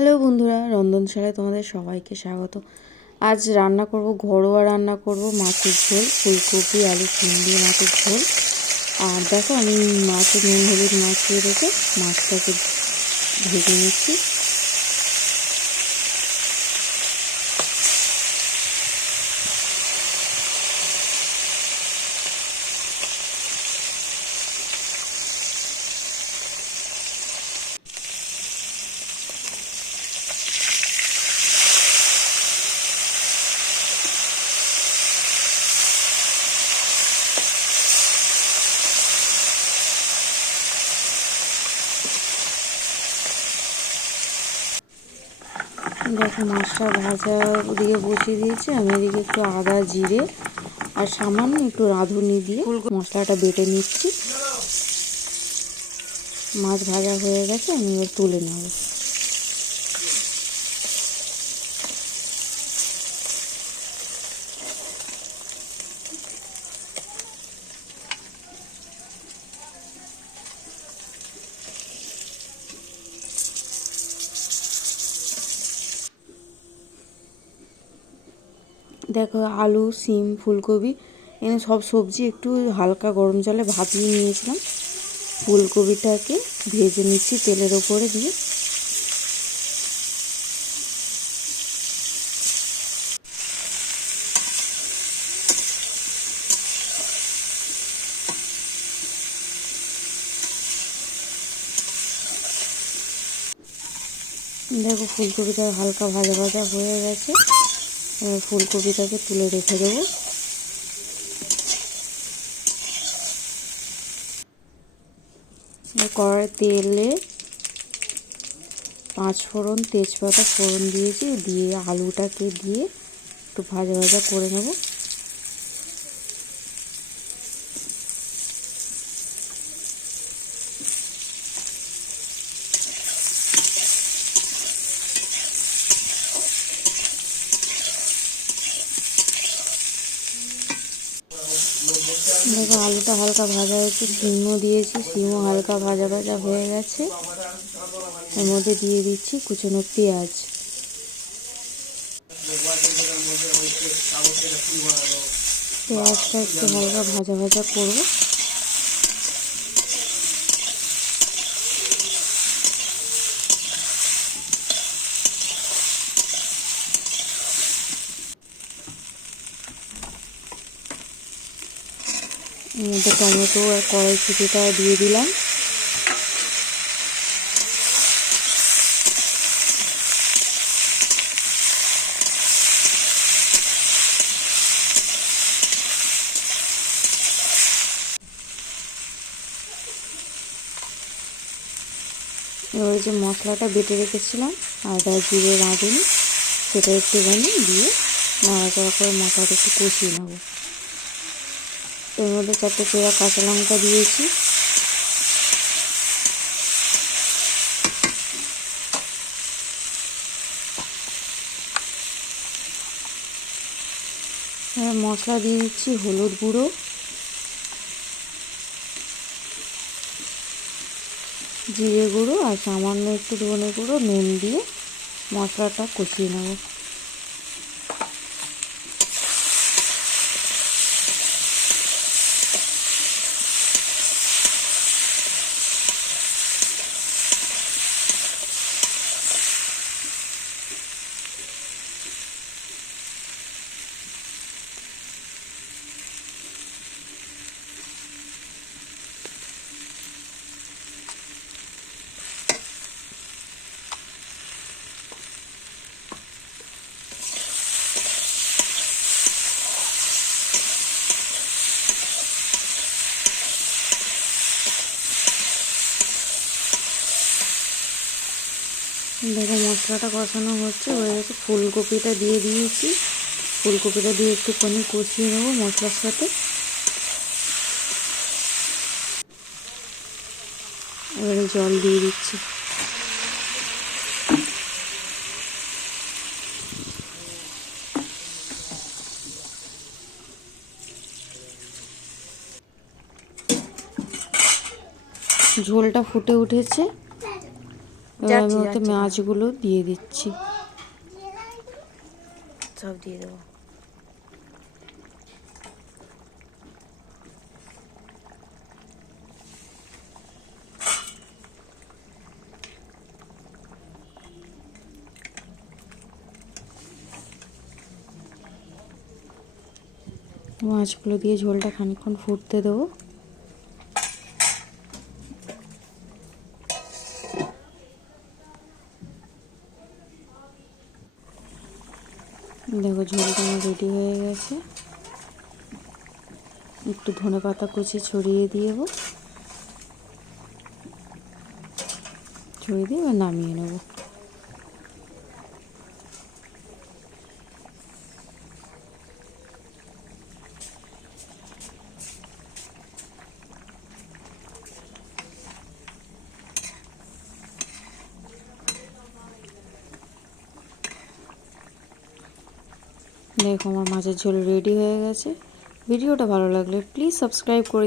Hello বন্ধুরা, রন্ধনশালায় তোমাদের সবাইকে স্বাগত। আজ রান্না করব, ঘরোয়া রান্না করব মাছের ঝোল, ফুলকপি আলু শিম দিয়ে মাছের ঝোল। আর দেখো আমি মাছের নুন হলুদ মাখিয়ে রেখে মাছটাকে ভেজে নিচ্ছি। দেখো মাছটা ভাজা দিয়ে বসিয়ে দিয়েছি। আমি এদিকে একটু আদা জিরে আর সামান্য একটু রাঁধুনি দিয়ে মশলাটা বেটে নিচ্ছি। মাছ ভাজা হয়ে গেছে, আমি এবার তুলে নেব। দেখো আলু সিম ফুলকপি এনে সব সবজি একটু হালকা গরম জলে ভাপিয়ে নিয়েছিলাম। ফুলকপিটাকে ভেজে নিচ্ছি তেলের ওপরে দিয়ে। দেখো ফুলকপিটা হালকা ভাজা ভাজা হয়ে গেছে। ফুলকপিটাকে তুলে রেখে দেবো। কড়াই তেলে 5 ফোড়ন তেজপাতা ফোড়ন দিয়েছি, দিয়ে আলুটাকে দিয়ে একটু ভাজা ভাজা করে নেব। দেখো আলুটা হালকা ভাজা হয়েছে, সিমও দিয়েছি, সিমও হালকা ভাজা ভাজা হয়ে গেছে। এর মধ্যে দিয়ে দিচ্ছি কুচনো পেঁয়াজ। পেঁয়াজটা একটু হালকা ভাজা ভাজা করবো। এর মধ্যে টমেটো আর কড়াইশুঁটিটা দিয়ে দিলাম। এবারে যে মশলাটা বেটে রেখেছিলাম আদা জিরে রাঁধুনি, সেটা একটুখানি দিয়ে নাড়াচাড়া করে মশলাটা একটু কষিয়ে নেব। এর মধ্যে 4টে চেরা কাঁচা লঙ্কা দিয়েছি। মশলা দিয়ে দিচ্ছি হলুদ গুঁড়ো, জিরে গুঁড়ো আর সামান্য একটু ধনে গুঁড়ো, নুন দিয়ে মশলাটা কষিয়ে নেব। দেখো মশলাটা কষানো হচ্ছে, হয়ে গেছে। ফুলকপিটা দিয়ে দিয়েছি, ফুলকপিটা দিয়ে একটুখানি কষিয়ে নেবো মশলার সাথে। এবারে জল দিয়ে দিচ্ছি। ঝোলটা ফুটে উঠেছে, এবার আমি ওতে মাছগুলো দিয়ে দিচ্ছি, সব দিয়ে দেবো। মাছগুলো দিয়ে ঝোলটা খানিকক্ষণ ফুটতে দেবো। দেখো ঝোলটা আমার রেডি হয়ে গেছে। একটু ধনেপাতা কুচি ছড়িয়ে দেবো, ছড়িয়ে দিয়ে এবার নামিয়ে নেব। দেখো আমার মাছের ঝোল রেডি হয়ে গেছে। ভিডিওটা ভালো লাগলে প্লিজ সাবস্ক্রাইব করে